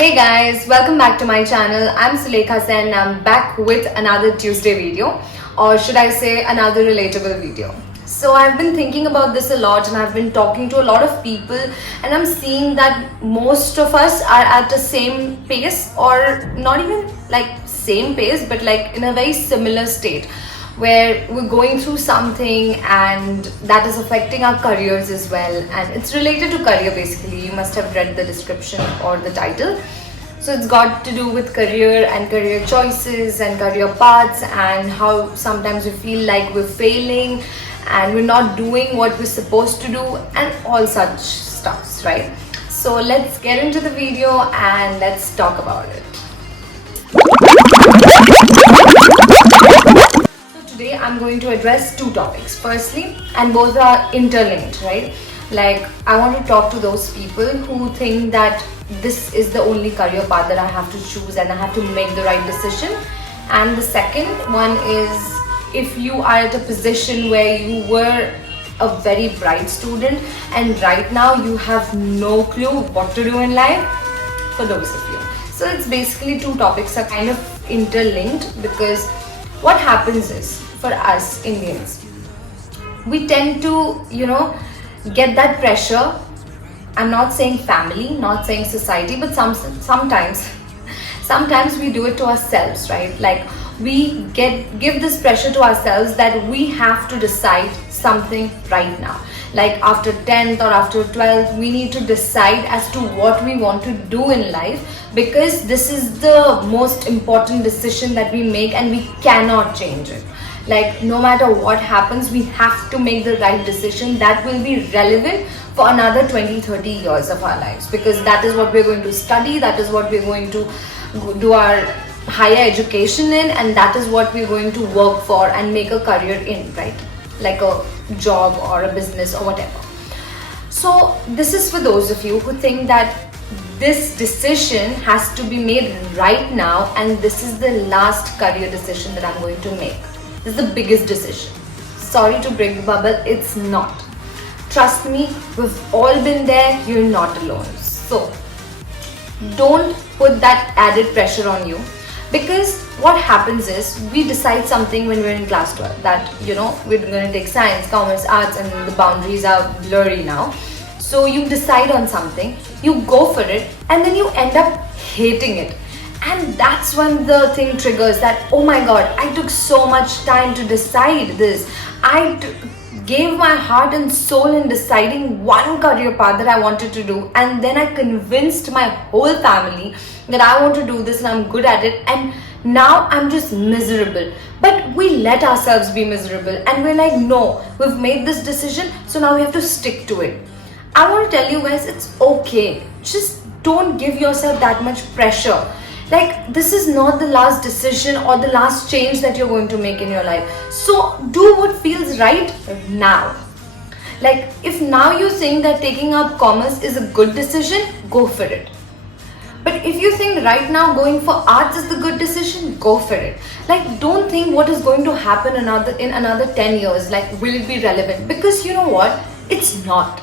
Hey guys, welcome back to my channel. I'm Sulekha Sen and I'm back with another Tuesday video, or should I say another relatable video. So I've been thinking about this a lot and I've been talking to a lot of people, and I'm seeing that most of us are at the same pace, or not even like same pace, but like in a very similar state where we're going through something and that is affecting our careers as well, and it's related to career. Basically, you must have read the description or the title. So it's got to do with career and career choices and career paths, and how sometimes we feel like we're failing and we're not doing what we're supposed to do, and all such stuffs, right? So let's get into the video and let's talk about it. Today I'm going to address two topics. Firstly, and both are interlinked, right? Like, I want to talk to those people who think that this is the only career path that I have to choose and I have to make the right decision. And the second one is, if you are at a position where you were a very bright student and right now you have no clue what to do in life, for those of you. So it's basically two topics are kind of interlinked, because what happens is, for us Indians, we tend to, get that pressure. I'm not saying family, not saying society, but sometimes we do it to ourselves, right? Like, we give this pressure to ourselves that we have to decide something right now. Like, after 10th or after 12th, we need to decide as to what we want to do in life, because this is the most important decision that we make and we cannot change it. Like, no matter what happens, we have to make the right decision that will be relevant for another 20-30 years of our lives, because that is what we're going to study, that is what we're going to do our higher education in, and that is what we're going to work for and make a career in, right? Like a job or a business or whatever. So this is for those of you who think that this decision has to be made right now, and this is the last career decision that I'm going to make. This is the biggest decision. Sorry to break the bubble, it's not. Trust me, we've all been there, you're not alone. So don't put that added pressure on you, because what happens is, we decide something when we're in class 12 that, we're going to take science, commerce, arts, and the boundaries are blurry now. So you decide on something, you go for it, and then you end up hating it. And that's when the thing triggers that, oh my god, I took so much time to decide this. I gave my heart and soul in deciding one career path that I wanted to do, and then I convinced my whole family that I want to do this and I'm good at it, and now I'm just miserable. But we let ourselves be miserable and we're like, no, we've made this decision, so now we have to stick to it. I want to tell you guys, it's okay. Just don't give yourself that much pressure. Like, this is not the last decision or the last change that you're going to make in your life. So do what feels right now. Like, if now you think that taking up commerce is a good decision, go for it. But if you think right now going for arts is the good decision, go for it. Like, don't think what is going to happen in another 10 years. Like, will it be relevant? Because you know what? It's not.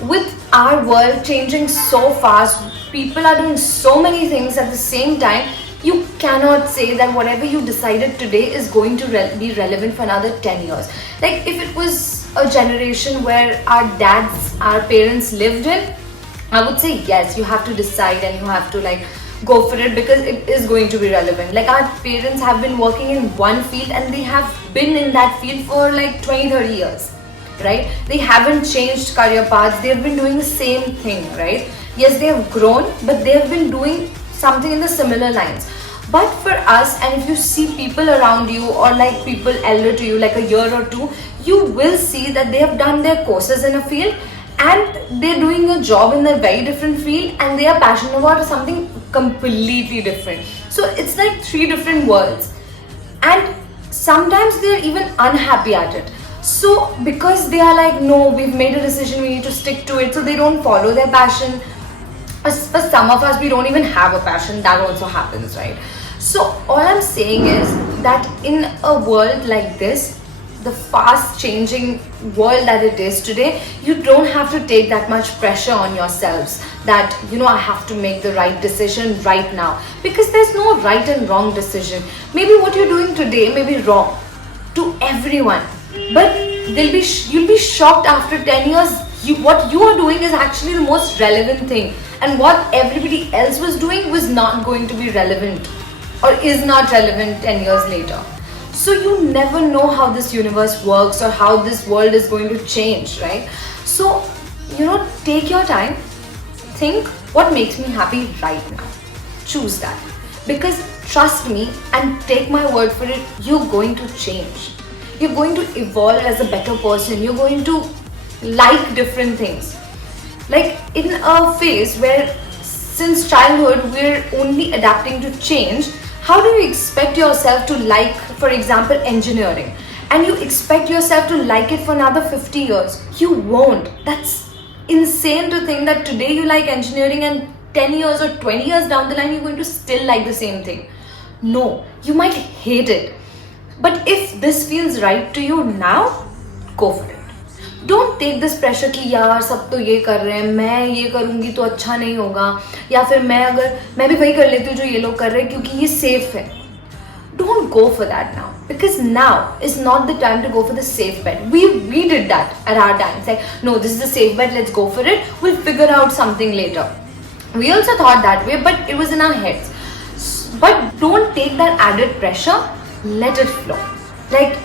With our world changing so fast, people are doing so many things at the same time, you cannot say that whatever you decided today is going to be relevant for another 10 years. Like, if it was a generation where our parents lived in, I would say yes, you have to decide and you have to go for it, because it is going to be relevant. Like, our parents have been working in one field and they have been in that field for 20-30 years. Right? They haven't changed career paths. They've been doing the same thing, right? Yes, they have grown, but they have been doing something in the similar lines. But for us, and if you see people around you or people elder to you, like a year or two, you will see that they have done their courses in a field and they're doing a job in a very different field, and they are passionate about something completely different. So it's like three different worlds, and sometimes they're even unhappy at it. So because they are like, no, we've made a decision, we need to stick to it, so they don't follow their passion. For some of us, we don't even have a passion. That also happens, right? So all I'm saying is that in a world like this, the fast changing world that it is today, you don't have to take that much pressure on yourselves that, I have to make the right decision right now, because there's no right and wrong decision. Maybe what you're doing today may be wrong to everyone, but you'll be shocked after 10 years. What you are doing is actually the most relevant thing, and what everybody else was doing was not going to be relevant or is not relevant 10 years later. So you never know how this universe works or how this world is going to change, right? So, take your time, think what makes me happy right now. Choose that. Because trust me and take my word for it, you're going to change. You're going to evolve as a better person. You're going to like different things. Like in a phase where since childhood we're only adapting to change, how do you expect yourself to like, for example, engineering, and you expect yourself to like it for another 50 years? You won't. That's insane to think that today you like engineering and 10 years or 20 years down the line you're going to still like the same thing. No, you might hate it. But if this feels right to you now, go for it. Don't take this pressure कि यार सब तो ये कर रहे हैं, मैं ये करूँगी तो अच्छा नहीं होगा, या फिर मैं भी वही कर लेती हूँ जो ये लोग कर रहे हैं क्योंकि ये safe है. Don't go for that now, because now is not the time to go for the safe bet. We did that at our time. It's like, no, this is the safe bet, let's go for it. We'll figure out something later. We also thought that way, but it was in our heads. But don't take that added pressure. Let it flow. Like,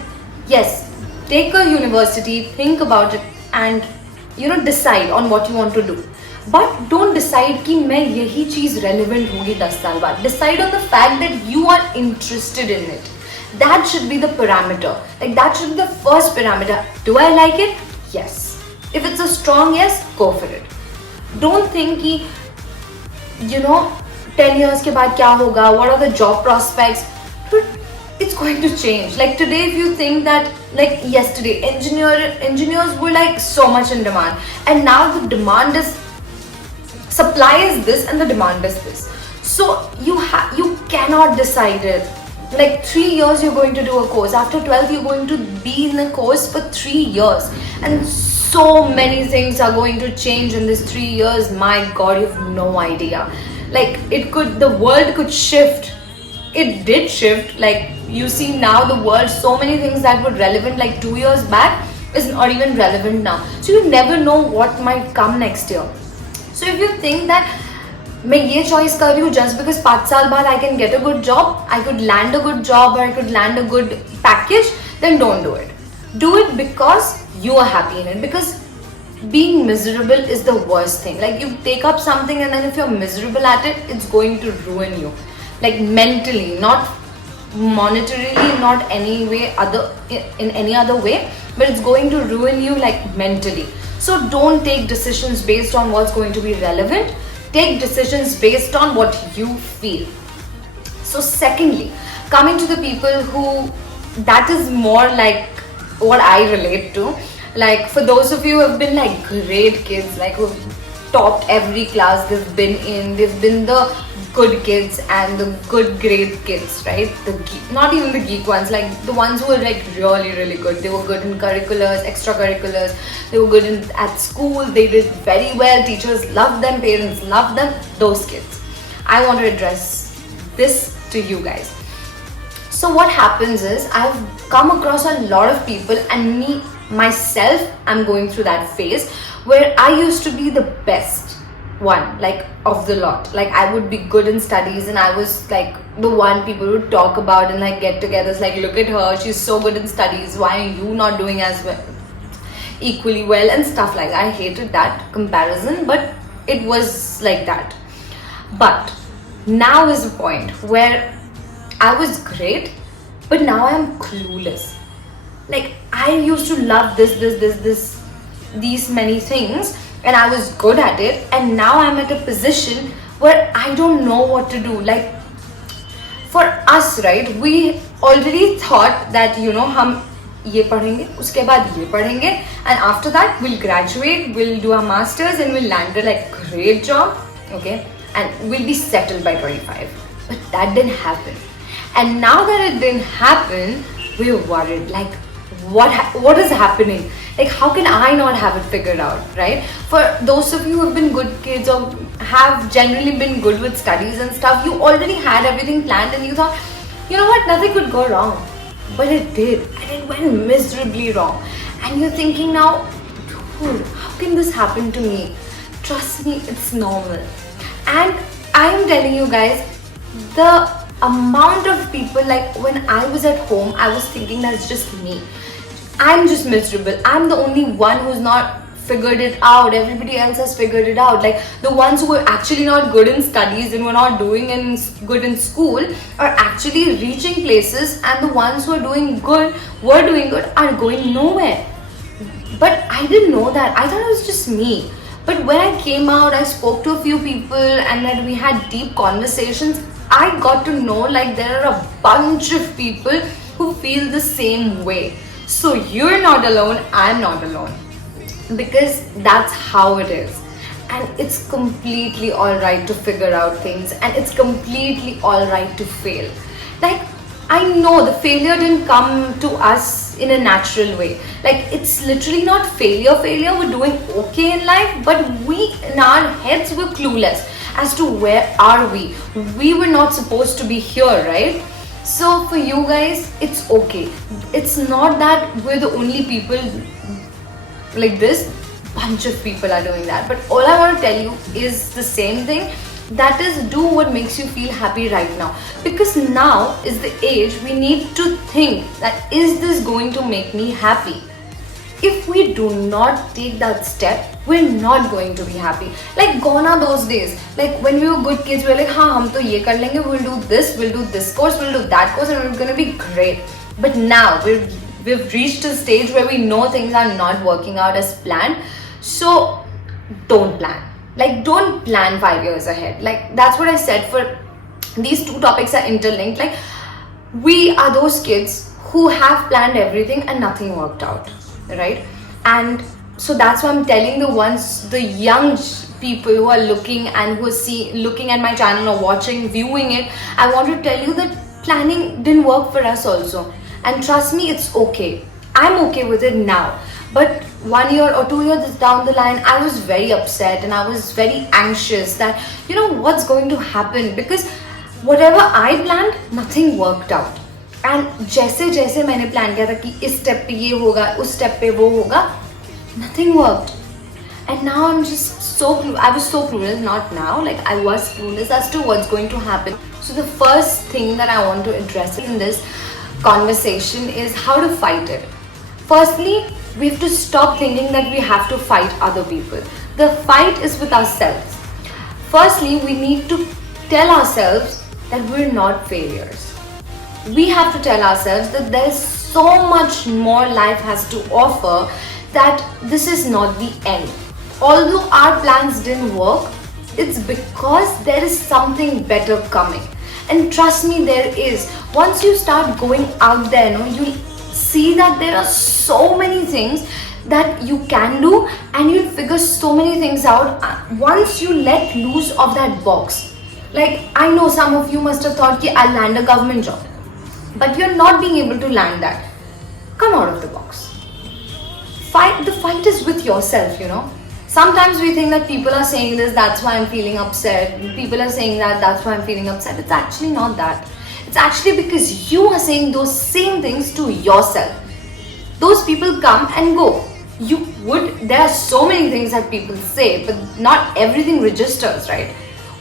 yes, take a university, think about it, and decide on what you want to do. But don't decide कि मैं यही चीज relevant होगी 10 साल बाद. Decide on the fact that you are interested in it. That should be the parameter. Like that should be the first parameter. Do I like it? Yes. If it's a strong yes, go for it. Don't think कि 10 years के बाद क्या होगा? What are the job prospects? But it's going to change. Like today, if you think that, like yesterday, engineers were like so much in demand, and now the demand is, supply is this and the demand is this. So you cannot decide it. Like 3 years you're going to do a course. After 12 you're going to be in a course for 3 years, and so many things are going to change in this 3 years. My God, you have no idea. Like the world could shift. It did shift. Like you see now the world, so many things that were relevant like 2 years back is not even relevant now. So you never know what might come next year. So if you think that मैं ये choice कर रही हूँ just because 5 साल बाद I can get a good job, I could land a good job, or I could land a good package, then don't do it. Do it because you are happy in it. Because being miserable is the worst thing. Like you take up something and then if you're miserable at it, it's going to ruin you. Like mentally, not monetarily, not any way in any other way, but it's going to ruin you like mentally. So don't take decisions based on what's going to be relevant. Take decisions based on what you feel. So secondly, coming to the people who, that is more like what I relate to. Like for those of you who have been like great kids, like who've topped every class they've been in, they've been the good kids and the good grade kids, right? Not even the geek ones, like the ones who were like really, really good. They were good in curriculars, extracurriculars, they were good at school, they did very well, teachers loved them, parents loved them, those kids. I want to address this to you guys. So what happens is, I've come across a lot of people, and myself, I'm going through that phase where I used to be the best one, like of the lot. Like I would be good in studies, and I was like the one people would talk about and like get-togethers, like look at her, she's so good in studies, why are you not doing as well, equally well, and stuff like that. I hated that comparison, but it was like that. But now is the point where I was great, but now I'm clueless. Like I used to love these many things, and I was good at it, and now I'm at a position where I don't know what to do. Like for us, right, we already thought that हम ये पढ़ेंगे, उसके बाद ये पढ़ेंगे, and after that we'll graduate, we'll do our masters, and we'll land a like great job, okay, and we'll be settled by 25. But that didn't happen. And now that it didn't happen, we're worried, like what is happening? Like, how can I not have it figured out, right? For those of you who have been good kids or have generally been good with studies and stuff, you already had everything planned and you thought, you know what, nothing could go wrong. But it did, and it went miserably wrong. And you're thinking now, dude, how can this happen to me? Trust me, it's normal. And I am telling you guys, the amount of people, like when I was at home, I was thinking that's just me. I'm just miserable. I'm the only one who's not figured it out. Everybody else has figured it out. Like the ones who are actually not good in studies and were not doing good in school are actually reaching places, and the ones who are doing good, are going nowhere. But I didn't know that. I thought it was just me. But when I came out, I spoke to a few people and then we had deep conversations. I got to know like there are a bunch of people who feel the same way. So you're not alone, I'm not alone. Because that's how it is. And it's completely alright to figure out things, and it's completely alright to fail. Like, I know the failure didn't come to us in a natural way. Like, it's literally not failure. We're doing okay in life, but we in our heads were clueless as to where are we. We were not supposed to be here, right? So for you guys, it's okay. It's not that we're the only people like this. Bunch of people are doing that. But all I want to tell you is the same thing. That is, do what makes you feel happy right now. Because now is the age we need to think that, is this going to make me happy? If we do not take that step, we're not going to be happy. Like gone are those days. Like when we were good kids, we were like, hum to ye kar lenge, we'll do this course, we'll do that course, and it's gonna be great. But now we've reached a stage where we know things are not working out as planned. So don't plan. Like, don't plan 5 years ahead. Like, that's what I said. For these two topics are interlinked. Like, we are those kids who have planned everything and nothing worked out, right? And so that's why I'm telling the young people who are looking and who are looking at my channel or watching, viewing it. I want to tell you that planning didn't work for us also. And trust me, it's okay. I'm okay with it now. But 1 year or 2 years down the line, I was very upset and I was very anxious that, you know, what's going to happen? Because whatever I planned, nothing worked out. And जैसे मैंने plan किया था कि इस step पे ये होगा, उस step पे वो होगा, nothing worked. And now I'm just I was so clueless, not now, like I was clueless as to what's going to happen. So the first thing that I want to address in this conversation is how to fight it. Firstly, we have to stop thinking that we have to fight other people. The fight is with ourselves. Firstly, we need to tell ourselves that we're not failures. We have to tell ourselves that there's so much more life has to offer, that this is not the end. Although our plans didn't work, it's because there is something better coming. And trust me, there is. Once you start going out there, you'll see that there are so many things that you can do, and you'll figure so many things out once you let loose of that box. Like, I know some of you must have thought that I'll land a government job, but you're not being able to land that. Come out of the box. The fight is with yourself, Sometimes we think that people are saying this, that's why I'm feeling upset. People are saying that, that's why I'm feeling upset. It's actually not that. It's actually because you are saying those same things to yourself. Those people come and go. There are so many things that people say, but not everything registers, right?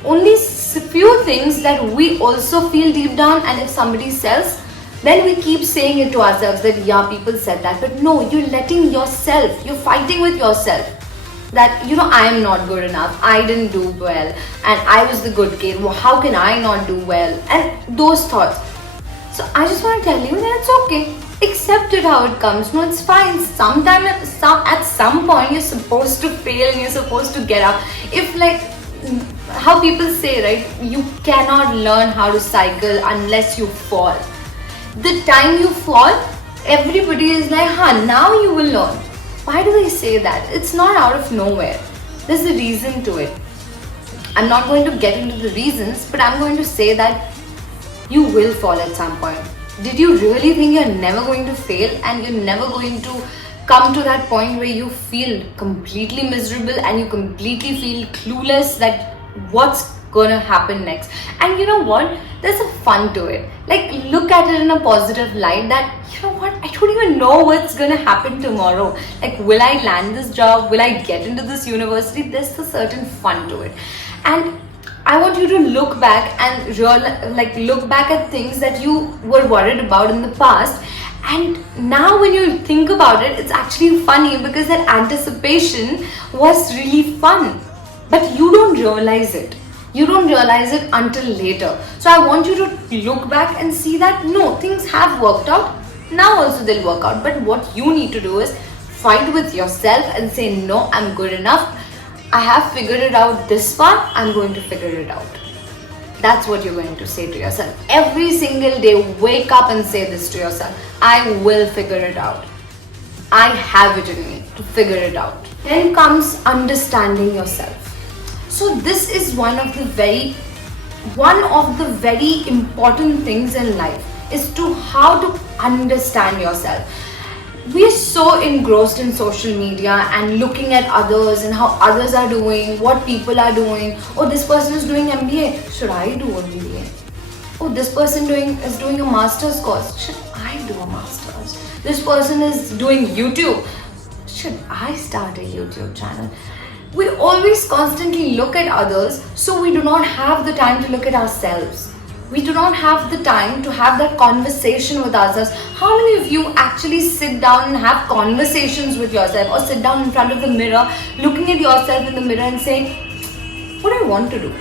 Only few things that we also feel deep down, and if somebody says, then we keep saying it to ourselves that, yeah, people said that. But no, you're letting yourself, you're fighting with yourself. That, I am not good enough, I didn't do well, and I was the good kid, how can I not do well? And those thoughts. So I just want to tell you that it's okay. Accept it how it comes. No, it's fine. At some point, you're supposed to fail and you're supposed to get up. If, like, how people say, right, you cannot learn how to cycle unless you fall. The time you fall, everybody is like, now you will learn. Why do they say that? It's not out of nowhere. There's a reason to it. I'm not going to get into the reasons, but I'm going to say that you will fall at some point. Did you really think you're never going to fail and you're never going to come to that point where you feel completely miserable and you completely feel clueless that what's gonna happen next? And you know what? There's a fun to it. Like, look at it in a positive light that, you know what, I don't even know what's gonna happen tomorrow. Like, will I land this job? Will I get into this university? There's a certain fun to it. And I want you to look back and look back at things that you were worried about in the past. And now when you think about it, it's actually funny because that anticipation was really fun. But you don't realize it. You don't realize it until later. So I want you to look back and see that no, things have worked out. Now also they'll work out. But what you need to do is fight with yourself and say, no, I'm good enough. I have figured it out this far, I'm going to figure it out. That's what you're going to say to yourself. Every single day, wake up and say this to yourself. I will figure it out. I have it in me to figure it out. Then comes understanding yourself. So this is one of the very important things in life is to how to understand yourself. We are so engrossed in social media and looking at others and how others are doing, what people are doing. Oh, this person is doing MBA. Should I do MBA? Oh, this person is doing a master's course. Should I do a master's? This person is doing YouTube. Should I start a YouTube channel? We always constantly look at others, so we do not have the time to look at ourselves. We do not have the time to have that conversation with ourselves. How many of you actually sit down and have conversations with yourself, or sit down in front of the mirror, looking at yourself in the mirror and saying, what do I want to do?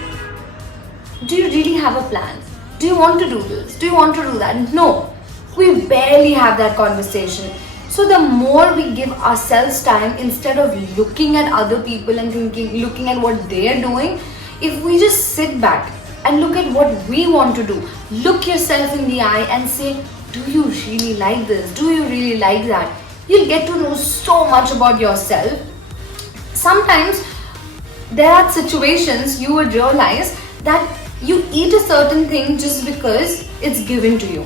Do you really have a plan? Do you want to do this? Do you want to do that? No, we barely have that conversation. So the more we give ourselves time, instead of looking at other people and looking at what they are doing, if we just sit back and look at what we want to do, look yourself in the eye and say, do you really like this? Do you really like that? You'll get to know so much about yourself. Sometimes there are situations you would realize that you eat a certain thing just because it's given to you.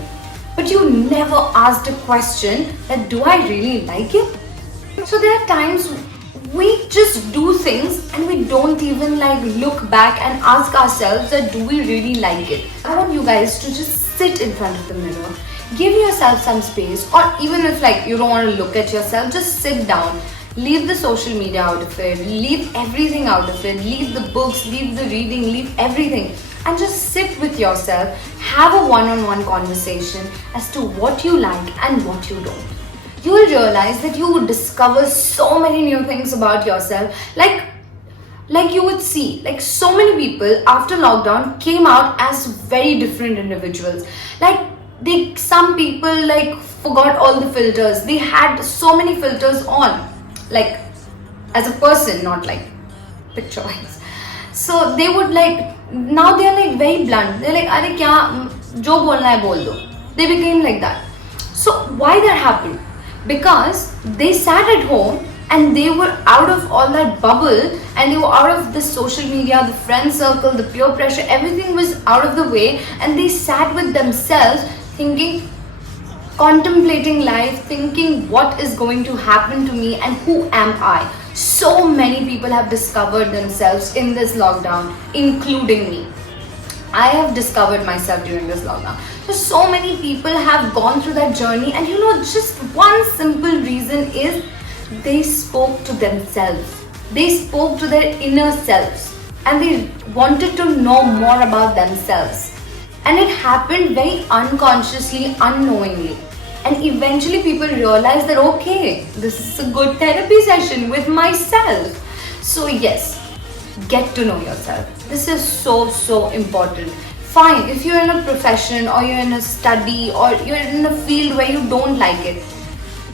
But you never asked a question that, do I really like it? So there are times we just do things and we don't even look back and ask ourselves that, do we really like it? I want you guys to just sit in front of the mirror, give yourself some space, or even if you don't want to look at yourself, just sit down. Leave the social media out of it, leave everything out of it, leave the books, leave the reading, leave everything, and just sit with yourself, have a one-on-one conversation as to what you like and what you don't. You will realize that you would discover so many new things about yourself. Like you would see, so many people after lockdown came out as very different individuals. Some people forgot all the filters. They had so many filters on, as a person, not picture wise. So they would now they are very blunt. They're "Are kya jo bolna hai bol do." They became like that. So why that happened? Because they sat at home and they were out of all that bubble and they were out of the social media, the friend circle, the peer pressure, everything was out of the way, and they sat with themselves thinking, contemplating life, thinking what is going to happen to me and who am I. So many people have discovered themselves in this lockdown, including me. I have discovered myself during this lockdown. So many people have gone through that journey, and just one simple reason is they spoke to themselves. They spoke to their inner selves and they wanted to know more about themselves. And it happened very unconsciously, unknowingly. And eventually people realized that, okay, this is a good therapy session with myself. So yes, get to know yourself. This is so important. Fine, if you're in a profession or you're in a study or you're in a field where you don't like it,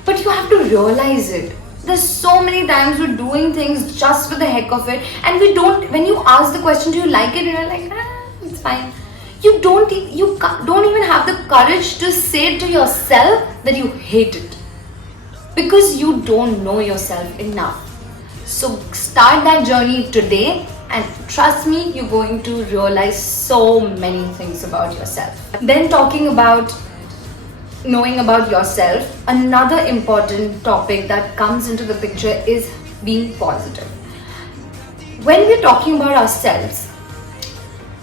but you have to realize it. There's so many times we're doing things just for the heck of it, and when you ask the question, do you like it? And you're like, it's fine. You don't even have the courage to say to yourself that you hate it, because you don't know yourself enough. So start that journey today, and trust me, you're going to realize so many things about yourself. Then talking about knowing about yourself, another important topic that comes into the picture is being positive. When we're talking about ourselves,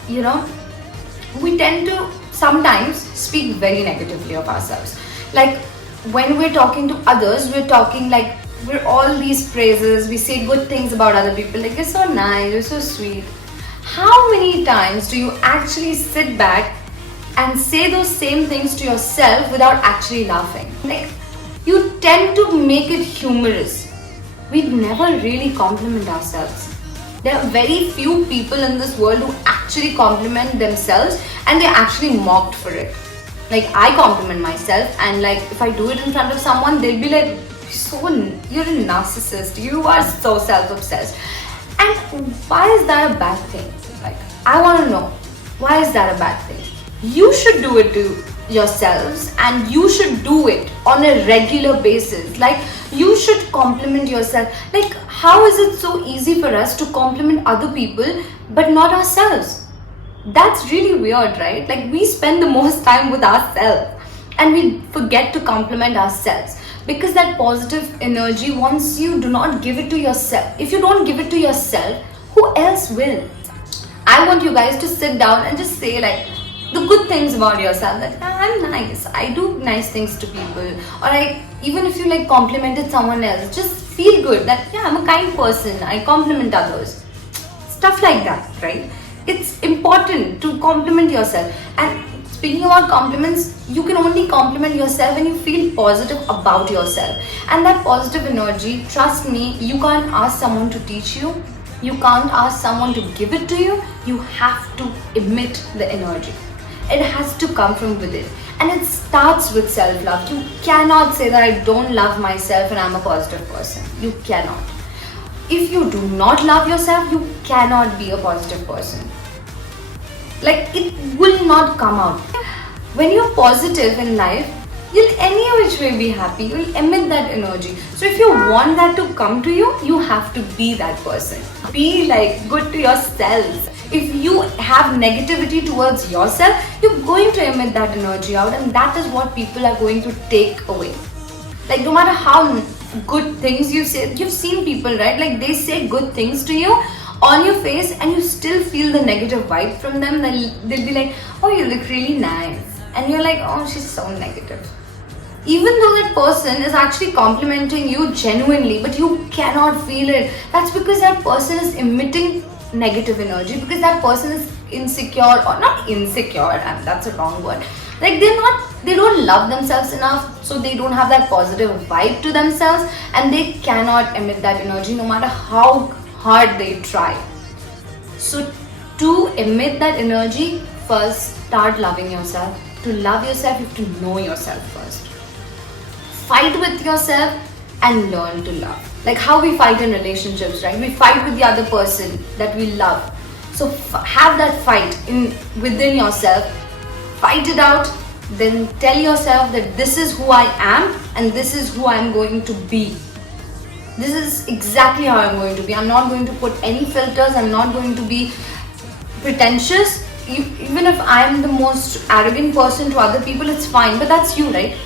you know, we tend to sometimes speak very negatively of ourselves. Like when we're talking to others, we're talking like we're all these praises, we say good things about other people, like you're so nice, you're so sweet. How many times do you actually sit back and say those same things to yourself without actually laughing? Like you tend to make it humorous. We never really compliment ourselves. There are very few people in this world who actually compliment themselves and they're actually mocked for it. Like I compliment myself, and like if I do it in front of someone, they'll be like, you're a narcissist, you are so self-obsessed. And why is that a bad thing? Like I want to know, why is that a bad thing? You should do it to yourselves, and you should do it on a regular basis. Like you should compliment yourself. Like how is it so easy for us to compliment other people but not ourselves? That's really weird, right? Like we spend the most time with ourselves and we forget to compliment ourselves, because that positive energy, once you do not give it to yourself, if you don't give it to yourself, who else will? I want you guys to sit down and just say like the good things about yourself, that I'm nice, I do nice things to people, or like even if you like complimented someone else, just feel good that yeah, I'm a kind person, I compliment others, stuff like that, right? It's important to compliment yourself. And speaking about compliments, you can only compliment yourself when you feel positive about yourself. And that positive energy, trust me, you can't ask someone to teach you. You can't ask someone to give it to you. You have to emit the energy. It has to come from within. And it starts with self-love. You cannot say that I don't love myself and I'm a positive person. You cannot. If you do not love yourself, you cannot be a positive person. Like it will not come out. When you're positive in life, you'll any which way be happy. You'll emit that energy. So if you want that to come to you, you have to be that person. Be like good to yourself. If you have negativity towards yourself, you're going to emit that energy out, and that is what people are going to take away. Like no matter how good things you say, you've seen people, right? Like they say good things to you on your face and you still feel the negative vibe from them. They'll be like, oh, you look really nice, and you're like, oh, she's so negative. Even though that person is actually complimenting you genuinely, but you cannot feel it. That's because that person is emitting negative energy, because that person is insecure, or not insecure, that's a wrong word. Like they don't love themselves enough, so they don't have that positive vibe to themselves, and they cannot emit that energy no matter how hard they try. So to emit that energy, first start loving yourself. To love yourself, you have to know yourself first. Fight with yourself and learn to love. Like how we fight in relationships, right? We fight with the other person that we love. So have that fight within yourself. Fight it out, then tell yourself that this is who I am and this is who I'm going to be. This is exactly how I'm going to be. I'm not going to put any filters. I'm not going to be pretentious. Even if I'm the most arrogant person to other people, it's fine, but that's you, right?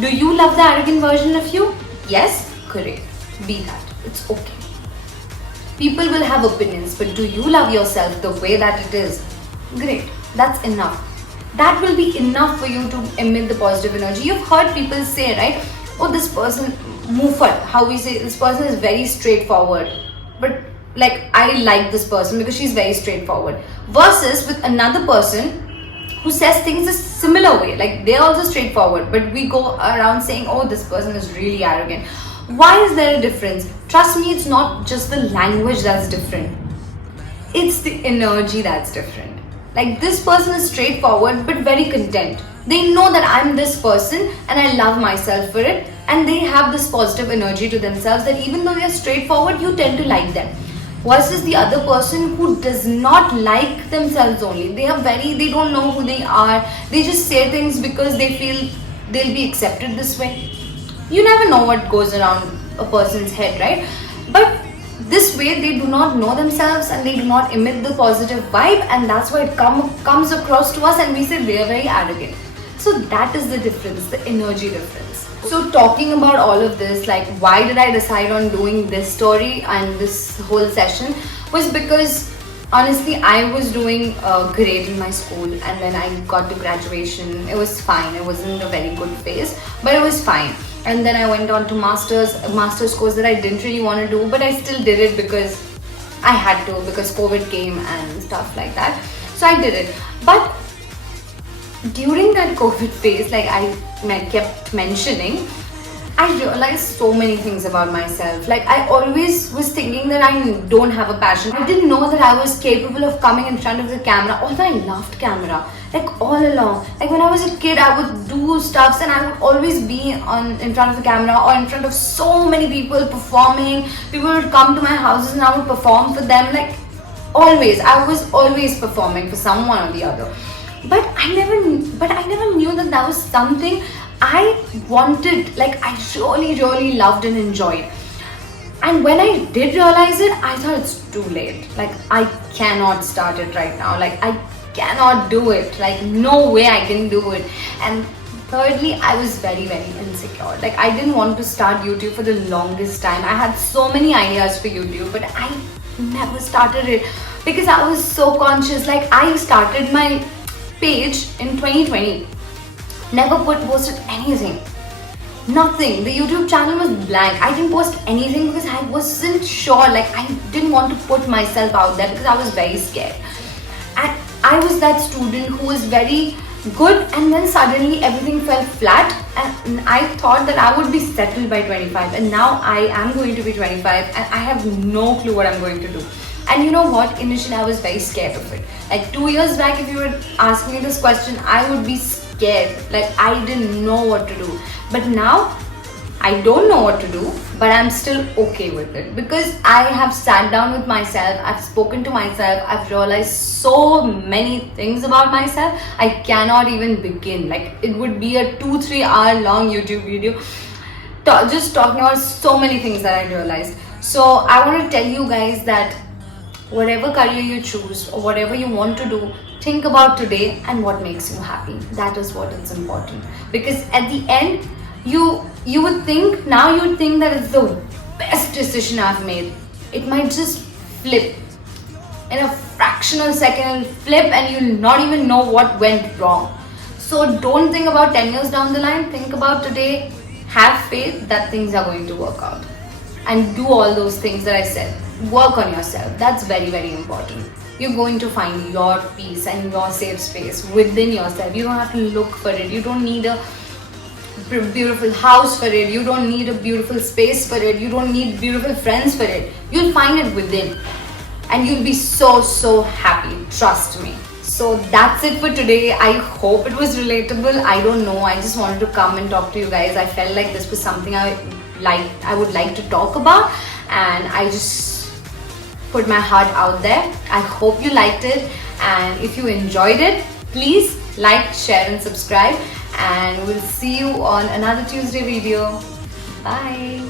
Do you love the arrogant version of you? Yes? Great. Be that. It's okay. People will have opinions, but do you love yourself the way that it is? Great. That's enough. That will be enough for you to emit the positive energy. You've heard people say, right? Oh, this person, Mufat, how we say, this person is very straightforward. But like, I like this person because she's very straightforward. Versus with another person who says things a similar way. Like, they're also straightforward, but we go around saying, oh, this person is really arrogant. Why is there a difference? Trust me, it's not just the language that's different. It's the energy that's different. Like, this person is straightforward but very content. They know that I'm this person and I love myself for it, and they have this positive energy to themselves that even though they're straightforward, you tend to like them. Versus the other person who does not like themselves only. They don't know who they are. They just say things because they feel they'll be accepted this way. You never know what goes around a person's head, right? But this way, they do not know themselves and they do not emit the positive vibe, and that's why it comes across to us and we say they are very arrogant. So that is the difference, the energy difference. So talking about all of this, like why did I decide on doing this story and this whole session, was because honestly I was doing great in my school, and when I got to graduation it was fine. It wasn't a very good phase, but it was fine. And then I went on to a master's course that I didn't really want to do, but I still did it because I had to, because COVID came and stuff like that. So I did it. But during that COVID phase, like I kept mentioning, I realized so many things about myself. Like I always was thinking that I don't have a passion. I didn't know that I was capable of coming in front of the camera. Although I loved camera, like all along. Like when I was a kid, I would do stuffs and I would always be in front of the camera or in front of so many people performing. People would come to my houses and I would perform for them. Like always, I was always performing for someone or the other. But I never knew that that was something I wanted. Like I really loved and enjoyed. And when I did realize it, I thought it's too late. Like I cannot start it right now. Like I cannot do it. Like no way I can do it. And thirdly, I was very insecure. Like I didn't want to start YouTube for the longest time. I had so many ideas for YouTube, but I never started it because I was so conscious. Like I started my page in 2020, never posted anything, nothing. The YouTube channel was blank. I didn't post anything because I wasn't sure. Like I didn't want to put myself out there because I was very scared. And I was that student who was very good, and then suddenly everything fell flat, and I thought that I would be settled by 25, and now I am going to be 25 and I have no clue what I'm going to do. And you know what? Initially I was very scared of it. Like 2 years back, if you would ask me this question, I would be scared. Like I didn't know what to do. But now I don't know what to do, but I'm still okay with it because I have sat down with myself, I've spoken to myself, I've realized so many things about myself. I cannot even begin. Like it would be a 2-3 hour long YouTube video just talking about so many things that I realized. So I want to tell you guys that whatever career you choose or whatever you want to do, think about today and what makes you happy. That is what is important. Because at the end, you would think that it's the best decision I've made. It might just flip. In a fractional second, it'll flip and you'll not even know what went wrong. So don't think about 10 years down the line. Think about today. Have faith that things are going to work out. And do all those things that I said. Work on yourself. That's very important. You're going to find your peace and your safe space within yourself. You don't have to look for it. You don't need a beautiful house for it. You don't need a beautiful space for it. You don't need beautiful friends for it. You'll find it within. And you'll be so happy. Trust me. So that's it for today. I hope it was relatable. I don't know. I just wanted to come and talk to you guys. I felt like this was something I would like to talk about, and I just put my heart out there. I hope you liked it, and if you enjoyed it, please like, share and subscribe, and we'll see you on another Tuesday video. Bye.